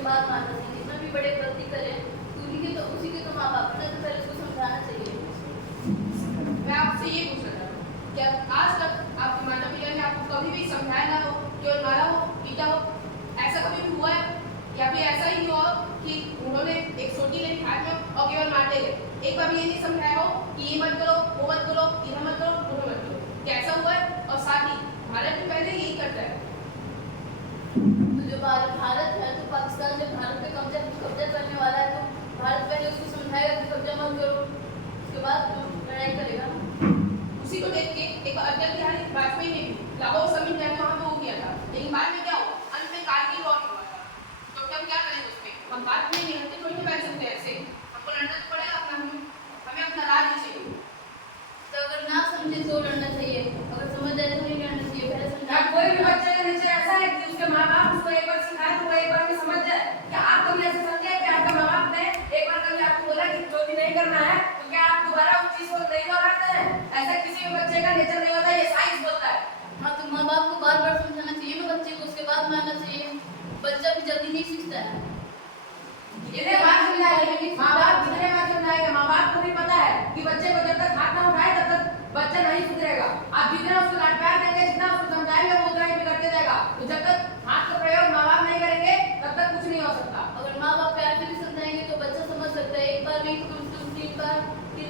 उसके बाद मानना चाहिए। जितना भी बड़े गलती करें तो उसी के तो माँ बाप है, तो पहले उसको समझाना चाहिए। मैं आपसे ये पूछ रहा था, क्या आज तक आपके माता पिता ने आपको कभी भी समझाया ना हो, केवल मारा हो, पीटा हो, ऐसा कभी भी हुआ है? या फिर ऐसा ही हुआ कि उन्होंने एक छोटी लेके हाथ में और केवल मारते गए, एक बार भी ये नहीं समझाया हो कि ये मत करो, वो मत करो, इधर मत करो, उधर मत करो? क्या ऐसा हुआ है? और साथ ही भारत भी पहले यही करता है। तो जो भारत है, तो पाकिस्तान जब भारत पे कब्जा करने वाला है, तो भारत पहले उसको समझाएगा कि कब्जा मत करो, उसके बाद लड़ाई करेगा। उसी को देख के एक बार अटल बिहारी वाजपेयी ने भी लाहौर समिट जाके वहाँ पे वो किया था, लेकिन बाद में क्या हुआ? अंत में कारगिल वॉर हुआ था। तो हम क्या करें उसमें? हम बात में नहीं हटते, थोड़ी ना बैठ सकते ऐसे। हमको लड़ना तो पड़ेगा अपना, हमें अपना राज्य चाहिए। तो अगर ना समझे तो लड़ना चाहिए, अगर समझ जाए तो नहीं लड़ना चाहिए। पहले समझा। कोई भी बच्चे का नेचर ऐसा है कि उसके माँ बाप उसको एक बार सिखाए तो वो एक बार में समझ जाए। क्या आप कभी ऐसे समझे कि आपका माँ बाप ने एक बार कभी आपको बोला कि जो भी नहीं करना है, तो क्या आप दोबारा उस चीज को नहीं दोहराते हैं? ऐसा किसी भी बच्चे का नेचर नहीं होता, ये साइंस बोलता है। हाँ, तो माँ बाप को बार बार समझाना चाहिए ना बच्चे को, उसके बाद मानना चाहिए। बच्चा भी जल्दी नहीं सीखता है। जितने बार समझाएंगे माँ बाप, जितने बार समझाएंगे माँ बाप को भी पता है कि बच्चे को जब तक हाथ ना उठाए तब तक बच्चा नहीं सुधरेगा। आप जितना उसको लाड प्यार देंगे, जितना उसको समझाएंगे, वो उतना ही बिगड़ते जाएगा। तो जब तक हाथ का प्रयोग माँ बाप नहीं करेंगे तब तक कुछ नहीं हो सकता। अगर माँ बाप प्यार से भी समझाएंगे तो बच्चा समझ सकता है। एक बार नहीं तो कम से कम 3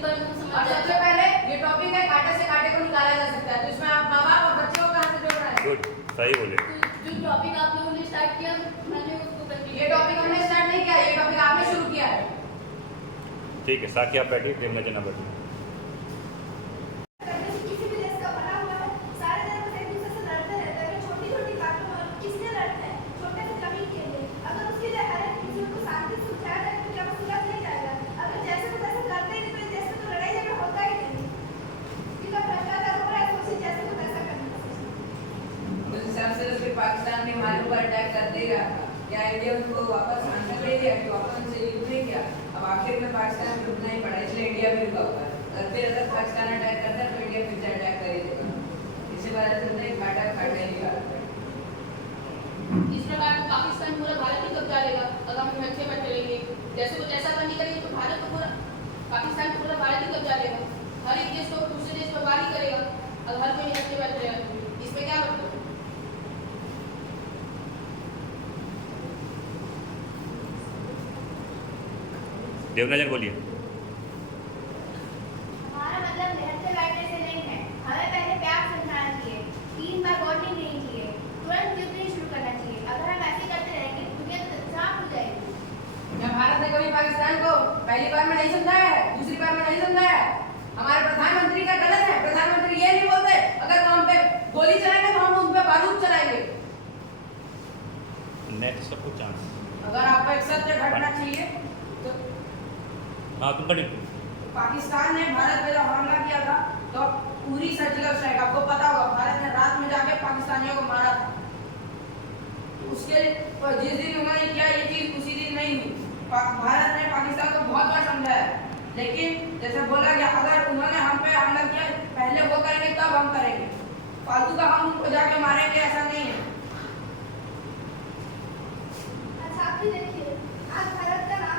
बार तो समझ और सबसे जाएगा। पहले ये टॉपिक है, कांटे से कांटे को निकाला जा सकता है। तो इसमें आप माँ बाप और बच्चे को कहाँ से जोड़ रहे हैं? गुड, सही बोले। तो जो टॉपिक आप लोगों ने स्टार्ट किया, मैंने उसको कंटिन्यू। ये टॉपिक हमने स्टार्ट नहीं किया, ये टॉपिक आपने शुरू किया है। ठीक है, साकी आप बैठिए, देवना जी नंबर 2। किसी भी देश का बना हुआ है, सारे देश एक दूसरे से लड़ते रहते हैं, छोटी छोटी बातों पर किसने लड़ते हैं? छोटे से जमीन के लिए। अगर उसके लिए हर एक दूसरे को शांति से समझाया जाए तो क्या वो सुलझ नहीं जाएगा? अगर जैसे को तैसे करते ही नहीं तो इस देश में तो लड़ाई झगड़ा होता ही नहीं। जितना भ्रष्टाचार हो रहा है, सोचिए जैसे को तैसा करना। उस हिसाब से तो पाकिस्तान ने हमारे ऊपर अटैक कर दे रहा था, या इंडिया उनको वापस आंसर दे दिया कि वापस उनसे युद्ध नहीं किया। अब आखिर में पाकिस्तान को रुकना ही पड़ा, इसलिए इंडिया भी रुका हुआ है। अगर फिर अगर पाकिस्तान अटैक करता है तो इंडिया फिर से अटैक कर ही देगा। इसी वजह से नहीं काटा काटा ही निकाला। इस प्रकार पाकिस्तान पूरा भारत ही कब्जा लेगा अगर हम अच्छे पर चलेंगे। जैसे कुछ ऐसा नहीं करेंगे तो भारत को पूरा पाकिस्तान को पूरा भारत ही कब्जा लेगा। हर एक देश को दूसरे देश पर वारी करेगा और हर कोई अच्छे पर चलेगा। इसमें क्या मतलब? देवनाजन बोलिए। हमारा मतलब लहरते बैठने से नहीं है, हमें पहले प्यार समझाना चाहिए, 3 बार वार्निंग देनी चाहिए, तुरंत युद्ध नहीं शुरू करना चाहिए। अगर हम ऐसे करते रहेंगे तो दुनिया तो शांत हो जाएगी। क्या भारत ने कभी पाकिस्तान को पहली बार में नहीं समझाया है, दूसरी बार में नहीं समझाया है? हमारे प्रधानमंत्री का गलत है। प्रधानमंत्री ये नहीं बोलते अगर तो हम पे गोली चलाएंगे तो हम उन पे बारूद चलाएंगे। नेक्स्ट सबको चांस। अगर आपको एक सत्य घटना चाहिए तो हाँ, तुम कंटिन्यू। पाकिस्तान ने भारत पे जब हमला किया था तो पूरी सर्जिकल स्ट्राइक, आपको पता होगा, भारत ने रात में जाके पाकिस्तानियों को मारा था। तो उसके जिस दिन उन्होंने किया ये चीज उसी दिन नहीं हुई। भारत ने पाकिस्तान को बहुत बार समझाया, लेकिन जैसे बोला गया अगर उन्होंने हम पे हमला किया पहले वो करेंगे तब हम करेंगे, फालतू का हम उनको जाके मारेंगे ऐसा नहीं है। अच्छा आप भी देखिए, आज भारत का नाम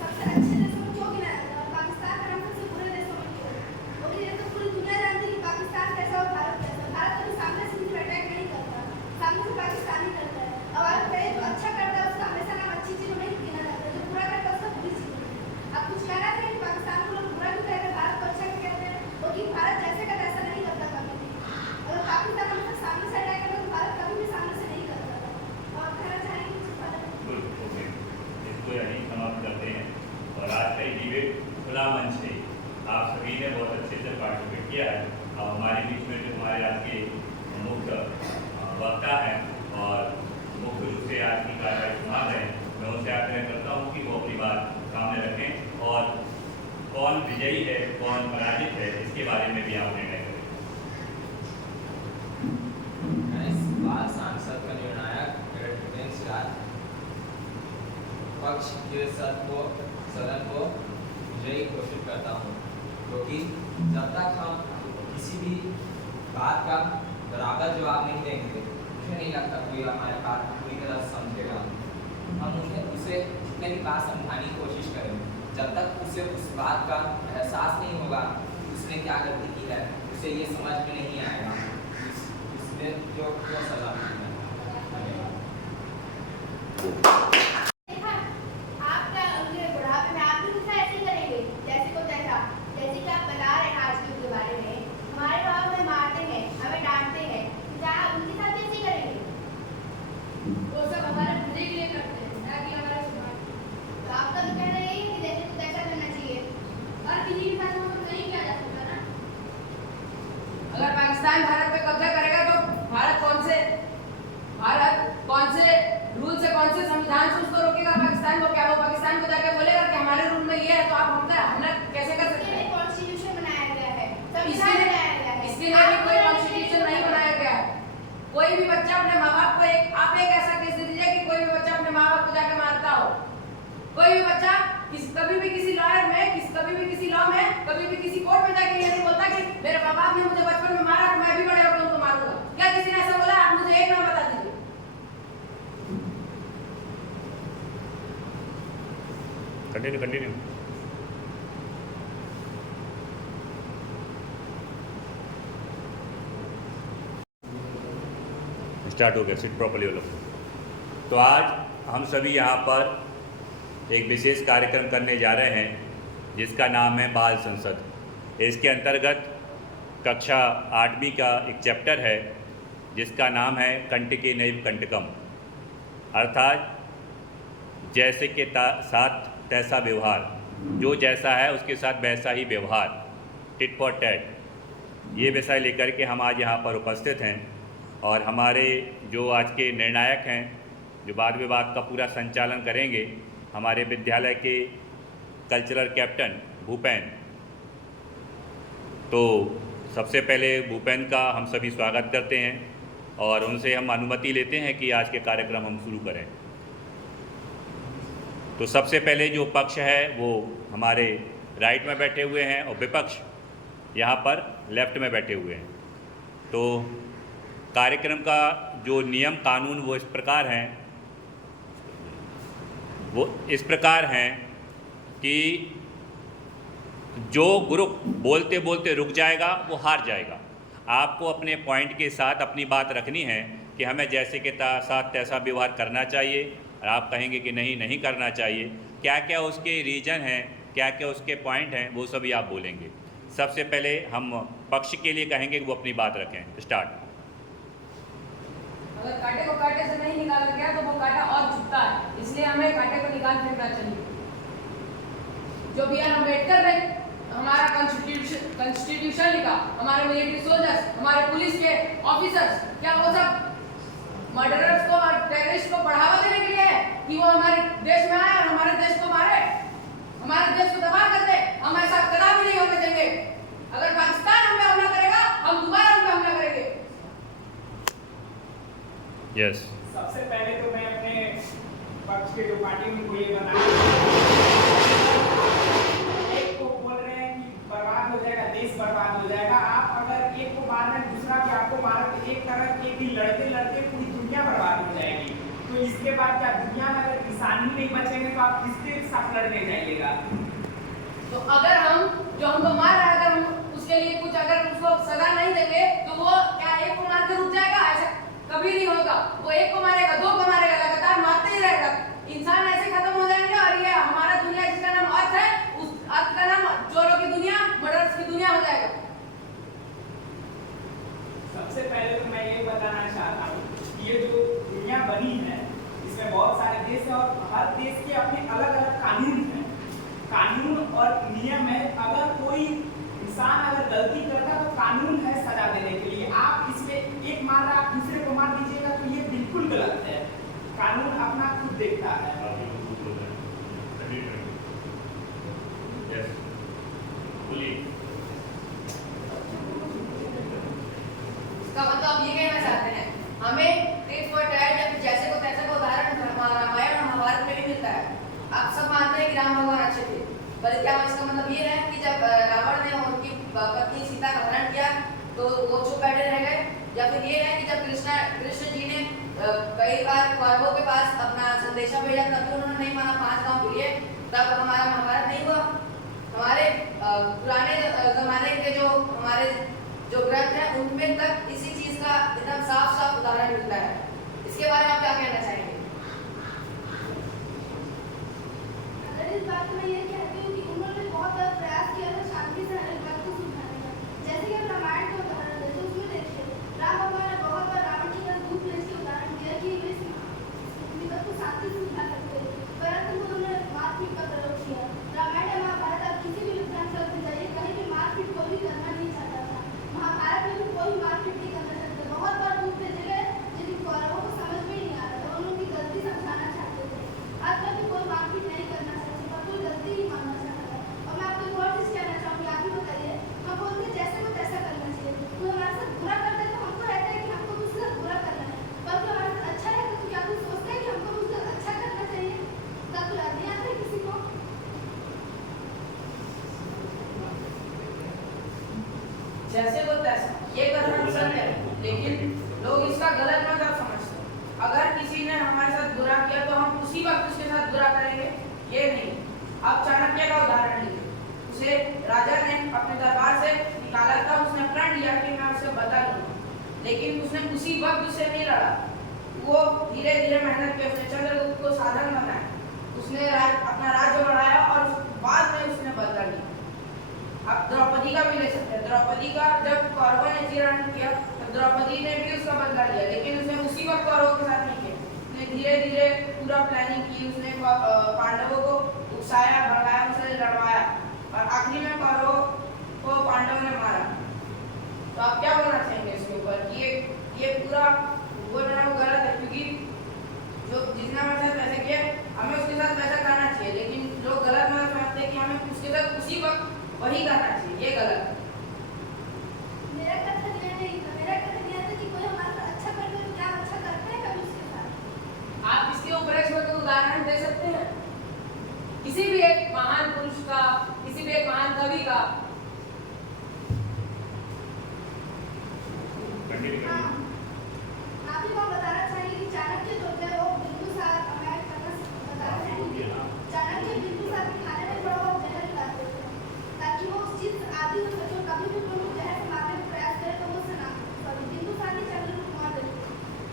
सबसे अच्छे देशों में क्यों गिनाया जाता है और पाकिस्तान का नाम सबसे बुरे देशों में क्यों? क्योंकि ये तो पूरी दुनिया जानती है कि पाकिस्तान कैसा और भारत कैसा। भारत कभी सामने से मुझे अटैक नहीं करता, सामने से पाकिस्तान ही करता है। और अगर कहीं जो अच्छा करता है उसका हमेशा नाम अच्छी चीजों में ही गिना जाता है, जो बुरा करता है उसका बुरी चीजों में। आप कुछ कहना चाहिए कि पाकिस्तान को लोग बुरा क्यों कहते हैं, भारत को अच्छा क्यों कहते हैं? क्योंकि भारत जैसे का तैसा नहीं करता कभी भी। अगर पाकिस्तान हमेशा सामने से अटैक करता तो भारत कभी भी सामने से नहीं करता था। और कहना चाहेंगे कुछ भारत ओके, इसको यहीं समाप्त करते हैं। और आज का डिबेट खुला मंच है, आप सभी ने बहुत अच्छे से पार्टिसिपेट किया है। और हमारे बीच में जो हमारे आज के मुख्य वक्ता हैं और मुख्य रूप से आज की कार्रवाई संभाल रहे हैं, मैं उनसे आग्रह करता हूँ कि वो अपनी बात सामने रखें और कौन विजयी है कौन पराजित है इसके बारे में भी आप निर्णय करें। इस बार सांसद का निर्णायक पक्ष के सदन को विजयी घोषित करता हूँ, क्योंकि जब तक हम किसी भी बात का बराबर जवाब नहीं देंगे, मुझे नहीं लगता कोई हमारे बात पूरी तरह समझेगा। हम उन्हें बात समझाने की कोशिश करें। जब तक उसे उस बात का एहसास नहीं होगा उसने क्या गलती की है, उसे ये समझ में नहीं आएगा उसने जो सजा मिली है। देखा, आप क्या उनके बुढ़ापे में आप भी कुछ ऐसे ही करेंगे जैसे को तैसा, जैसे कि आप बता रहे हैं आज के बारे में। हमारे बाबा हमें मारते हैं, हमें डांटते हैं, क्या आप उनके साथ भी ऐसे ही करेंगे? वो सब हमारे भले के लिए करते हैं, ना कि हमारे समाज। तो आपका तो कहना यही है कि जैसे को तैसा करना चाहिए। और किसी के साथ वो सब नहीं किया जा सकता ना। अगर पाकिस्तान भारत पे कब्जा करेगा तो भारत कौन से रूल से, कौन से संविधान से उसको रोकेगा पाकिस्तान को? क्या वो पाकिस्तान को जाकर बोलेगा कि हमारे रूल में ये है तो आप हमला कैसे कर सकते इसके लिए हैं? कॉन्स्टिट्यूशन बनाया गया है, इसके संविधान लिए बनाया गया है। इसके लिए भी कोई कॉन्स्टिट्यूशन नहीं बनाया गया है। कोई भी बच्चा अपने माँ बाप को आप एक ऐसा केस दे दीजिए कि कोई भी बच्चा अपने माँ बाप को जाकर मारता हो। कोई भी बच्चा कभी भी किसी लॉयर में, कभी भी किसी लॉ में, कभी भी किसी कोर्ट में जाके ये नहीं बोलता कि मेरे माँ बाप ने मुझे बचपन में मारा तो मैं भी बड़े होकर उनको मारूंगा। क्या किसी ने ऐसा बोला? आप मुझे एक नाम बता दीजिए। कंटिन्यू। स्टार्ट हो गया, सिट प्रॉपर्ली वो लोग। तो आज हम सभी यहाँ पर एक विशेष कार्यक्रम करने जा रहे हैं जिसका नाम है बाल संसद। इसके अंतर्गत कक्षा 8वीं का एक चैप्टर है जिसका नाम है कंटके नैव कंटकम, अर्थात जैसे के साथ तैसा व्यवहार, जो जैसा है उसके साथ वैसा ही व्यवहार, टिट फॉर टैट। ये विषय लेकर के हम आज यहाँ पर उपस्थित हैं और हमारे जो आज के निर्णायक हैं जो वाद विवाद का पूरा संचालन करेंगे, हमारे विद्यालय के कल्चरल कैप्टन भूपेन। तो सबसे पहले भूपेन का हम सभी स्वागत करते हैं और उनसे हम अनुमति लेते हैं कि आज के कार्यक्रम हम शुरू करें। तो सबसे पहले जो पक्ष है वो हमारे राइट में बैठे हुए हैं और विपक्ष यहाँ पर लेफ्ट में बैठे हुए हैं। तो कार्यक्रम का जो नियम कानून वो इस प्रकार हैं कि जो ग्रुप बोलते बोलते रुक जाएगा वो हार जाएगा। आपको अपने पॉइंट के साथ अपनी बात रखनी है कि हमें जैसे के साथ तैसा व्यवहार करना चाहिए और आप कहेंगे कि नहीं करना चाहिए। क्या क्या उसके रीज़न हैं, क्या क्या उसके पॉइंट हैं, वो सभी आप बोलेंगे। सबसे पहले हम पक्ष के लिए कहेंगे कि वो अपनी बात रखें। स्टार्ट। अगर कांटे को कांटे से नहीं निकाला गया तो वो कांटा और चुभता है, इसलिए हमें कांटे को निकाल फेंकना चाहिए। जो B.R. अम्बेडकर ने हमारा कॉन्स्टिट्यूशन लिखा, हमारे मिलिट्री सोल्जर्स, हमारे पुलिस के ऑफिसर्स, क्या वो सब मर्डरर्स को और टेररिस्ट को बढ़ावा देने के लिए है कि वो हमारे देश में आए और हमारे देश को मारे, हमारे देश को तबाह कर दे? हम ऐसा कदापि नहीं होने देंगे। अगर पाकिस्तान हम पे हमला करेगा, हम दोबारा उन पे हमला करेंगे। यस। सबसे पहले तो मैं अपने पक्ष के जो पार्टी उनको ये बताना, एक को बोल रहे हैं कि बर्बाद हो जाएगा, देश बर्बाद हो जाएगा। आप अगर एक को मार रहे हैं, दूसरा भी आपको मार रहे, तो एक तरह के भी लड़ते लड़ते पूरी दुनिया बर्बाद हो जाएगी। तो इसके बाद क्या दुनिया में अगर किसान ही नहीं बचेंगे तो आप किसके साथ लड़ने जाइएगा? तो अगर हम जो हमको मार रहा है, अगर हम उसके लिए कुछ अगर उसको सजा नहीं देंगे तो वो क्या एक को मार के रुक जाएगा? ऐसा कभी नहीं होगा। वो एक को मारेगा, दो को मारेगा, लगातार मारते ही रहेगा। इंसान ऐसे खत्म हो जाएंगे और ये हमारा दुनिया जिसका नाम अर्थ है, उस अर्थ का नाम चोरों की दुनिया, मर्डर्स की दुनिया हो जाएगा। सबसे पहले तो मैं ये बताना चाहता हूँ कि ये जो दुनिया बनी है इसमें बहुत सारे देश हैं और हर देश के अपने अलग अलग कानून हैं, कानून और नियम है। अगर कोई इंसान अगर गलती करता है तो कानून है सजा देने के लिए। आप इसमें एक मार रहा आप दूसरे को मार दीजिएगा तो ये बिल्कुल गलत है। कानून अपना खुद देखता है। इसका मतलब ये कहना चाहते हैं हमें टिट फॉर टैट या जैसे को तैसे का उदाहरण रामायण और महाभारत में भी मिलता है। आप सब मानते हैं कि राम भगवान अच्छे थे, बल्कि क्या इसका मतलब ये है कि जब रावण ने उनकी पत्नी सीता का हरण किया तो वो चुप बैठे रह गए? या फिर ये है कि जब कृष्ण जी ने कई बार कौरवों के पास अपना संदेशा भेजा, तब भी उन्होंने नहीं माना 5 गांव के लिए, तब हमारा महाभारत नहीं हुआ। हमारे पुराने जमाने के जो हमारे जो ग्रंथ हैं उनमें तक इसी चीज का एकदम साफ साफ उदाहरण मिलता है। इसके बारे में आप क्या कहना चाहेंगे? अगर इस बात में ये कहती हूँ कि उन्होंने बहुत प्रयास किया था शांति से हर एक बात को सुलझाने का। जैसे कि हम रामायण का उदाहरण देते हैं, उसमें देखिए राम भगवान ने बहुत बार रावण के पास दूध भेज के उदाहरण दिया कि वे इस विवाद को शांति से सुलझा सकते हैं, परंतु उन्होंने मारपीट का प्रयोग किया। रामायण या महाभारत आप किसी भी मिथ्यांचल में जाइए, कहीं भी मारपीट कोई भी करना नहीं चाहता था। महाभारत में भी कोई मारपीट नहीं करना चाहते। बहुत बार दूध भेजे गए जिन कौरवों को समझ में ही नहीं आ रहा था, उन्होंने उनकी गलती समझाना चाहते थे। आज तक भी कोई मारपीट नहीं करना चाहते, पर कोई गलती नहीं मानना चाहता है। और मैं आपको एक और चीज कहना चाहूँगी, आप भी बताइए, हम बोलते हैं जैसे को तैसा करना चाहिए। कोई हमारे साथ बुरा करता है तो हमको रहता है कि हमको उसके साथ बुरा करना है, पर कोई हमारे साथ अच्छा रहता है तो क्या कोई सोचता है कि हमको उसके साथ अच्छा करना चाहिए? तब तो याद नहीं आता है किसी को। जैसे को तैसा, ये कथन सत्य है, लेकिन लोग इसका गलत मतलब समझते हैं। अगर किसी ने हमारे साथ बुरा किया तो हम उसी वक्त उसके साथ बुरा करेंगे, ये नहीं। अब चाणक्य का उदाहरण लीजिए, उसे राजा ने अपने दरबार से निकाला था, उसने प्रण लिया कि मैं उसे बदला लूंगा, लेकिन उसने उसी वक्त उसे नहीं लड़ा। वो धीरे धीरे मेहनत की, उसने चंद्रगुप्त को साधन बनाया, उसने अपना राज्य बढ़ाया और बाद में उसने बदला लिया। अब द्रौपदी का भी ले सकते हैं। द्रौपदी का जब कौरवों ने चीरहरण किया तो द्रौपदी ने भी उसका बदला लिया, लेकिन उसने उसी वक्त कौरवों के साथ नहीं किया। उसने धीरे धीरे पूरा प्लानिंग की, उसने पांडवों को उकसाया, भगाया, उनसे लड़वाया और आखिरी में कौरवों को पांडवों ने मारा। तो आप क्या बोलना चाहेंगे इसके ऊपर? ये पूरा बोलना गलत है, क्योंकि जो जितना हमारे साथ पैसा किया हमें उसके साथ पैसा करना चाहिए, लेकिन लोग गलत मतलब समझते हैं कि हमें उसके साथ उसी वक्त वही करना चाहिए, ये गलत है। मेरा कथन ये नहीं था, मेरा कथन ये था कि कोई हमारे साथ अच्छा करते तो क्या अच्छा करते हैं कभी उसके साथ। आप इसके ऊपर एक छोटे उदाहरण दे सकते हैं, किसी भी एक महान पुरुष का, किसी भी एक महान कवि का? हाँ, आप ही को बताना चाहिए कि चाणक्य जो थे वो बिंदुसार, मैं बताना चाहूँगी, चाणक्य बिंदुसार के खाने में थोड़ा बहुत जहर मिलाते थे ताकि वो उस चीज से आदी हो सके। कभी भी कोई जहर से मारने का प्रयास करे तो वो से ना बिंदुसार ने चंद्रगुप्त मार देते,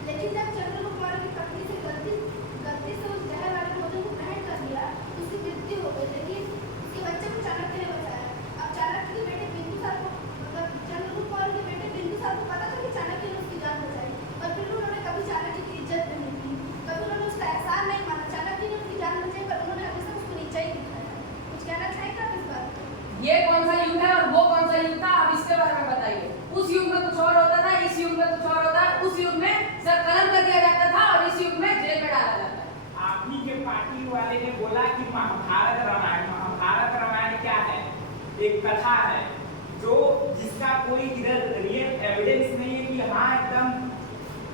लेकिन जब चंद्रगुप्त मौर्य की पत्नी से गलती से उस जहर वाले भोजन को ग्रहण कर लिया, उसकी मृत्यु हो गई, लेकिन उसके बच्चे को चाणक्य ने बचाया। अब चाणक्य के बेटे बिंदुसार को, मतलब चंद्रगुप्त मौर्य के बेटे बिंदुसार को पता था कि चाणक्य ने उसकी जान बचाई, पर फिर उन्होंने कभी चाणक्य की इज्जत नहीं की, कभी उन्होंने उसका एहसान नहीं माना। चाणक्य ने उसकी जान बचाई, पर उन्होंने हमेशा उसको नीचा ही दिखाया। कुछ कहना चाहेंगे आप इस बात पर? ये कौन सा युग है और वो कौन सा युग था, आप इसके बारे में बताइए। उस युग में कुछ और होता था, इस युग में कुछ और होता है। उस युग में सर कलम कर दिया जाता था और इस युग में जेल में डाला जाता है। आप ही के पार्टी वाले ने बोला कि महाभारत रामायण क्या है? एक कथा है जो जिसका कोई इधर रियल एविडेंस नहीं है कि हाँ एकदम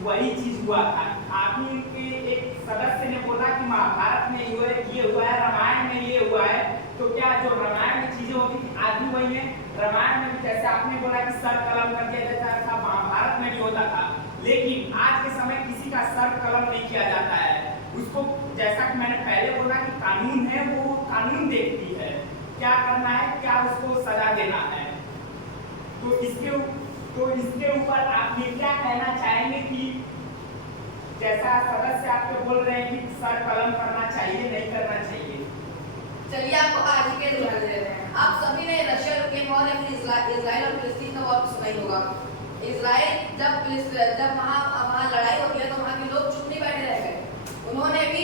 वही चीज हुआ था। आप ही के एक सदस्य ने बोला कि महाभारत में ये हुआ है, रामायण में ये हुआ है, तो क्या जो रामायण में चीजें होती थी आज भी वही है? रामायण में भी जैसे आपने बोला कि सर कलम कर दिया जाता था, महाभारत में भी होता था, लेकिन आज के समय किसी का सर कलम नहीं किया जाता है। उसको जैसा कि मैंने पहले बोला कि कानून है, वो कानून देखती है क्या करना है, क्या उसको सजा देना है। तो इसके ऊपर आप ये क्या कहना चाहेंगे कि जैसा सदस्य आपके बोल रहे हैं कि सर कलम करना चाहिए, नहीं करना चाहिए? चलिए आपको आज के उदाहरण दे रहे हैं। आप सभी ने रशिया यूक्रेन वॉर या फिर इजराइल और फिलिस्तीन का वॉर सुना ही होगा। इजराइल जब वहाँ लड़ाई होती है तो वहाँ के लोग चुप नहीं बैठे रह गए। उन्होंने भी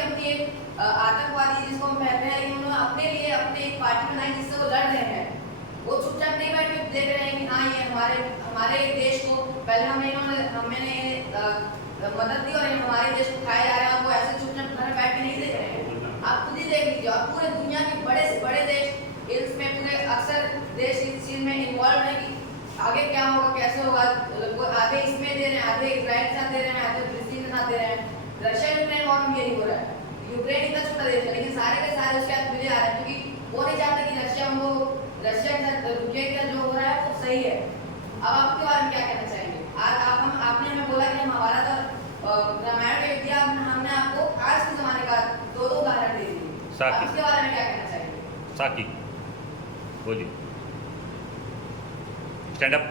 अपनी एक आतंकवादी जिसको हम कहते हैं, लेकिन उन्होंने अपने लिए अपने एक पार्टी बनाई जिससे वो लड़ रहे हैं। वो चुपचाप नहीं बैठे देख रहे हैं कि हाँ ये हमारे देश को पहले हमने मदद दी और हमारे देश को खाया जा रहा है, और वो ऐसे चुपचाप घर बैठ के नहीं देख रहे हैं। आप खुद ही देख लीजिए, और पूरे दुनिया के बड़े से बड़े देश इसमें पूरे अक्सर देश इस चीज में इन्वॉल्व है कि आगे क्या होगा, कैसे होगा। आधे इसमें दे रहे हैं, आधे इजराइल के साथ दे रहे हैं, आधे फिलिस्तीन के साथ दे रहे हैं। रशिया यूक्रेन वॉर में यही हो रहा है। यूक्रेन इतना छोटा देश है, लेकिन सारे के सारे उसके हाथ मिले आ रहे हैं, क्योंकि वो नहीं चाहते कि रशिया के साथ जो हो रहा है वो सही है। अब आपके बारे में क्या कहना चाहेंगे? आज आपने हमें बोला कि महाभारत और रामायण के इतिहास में हमने आपको आज के ज़माने का दो उदाहरण दे दिए। साकी। अब इसके बारे में क्या कहना चाहिए? साकी बोलिए, स्टैंड अप।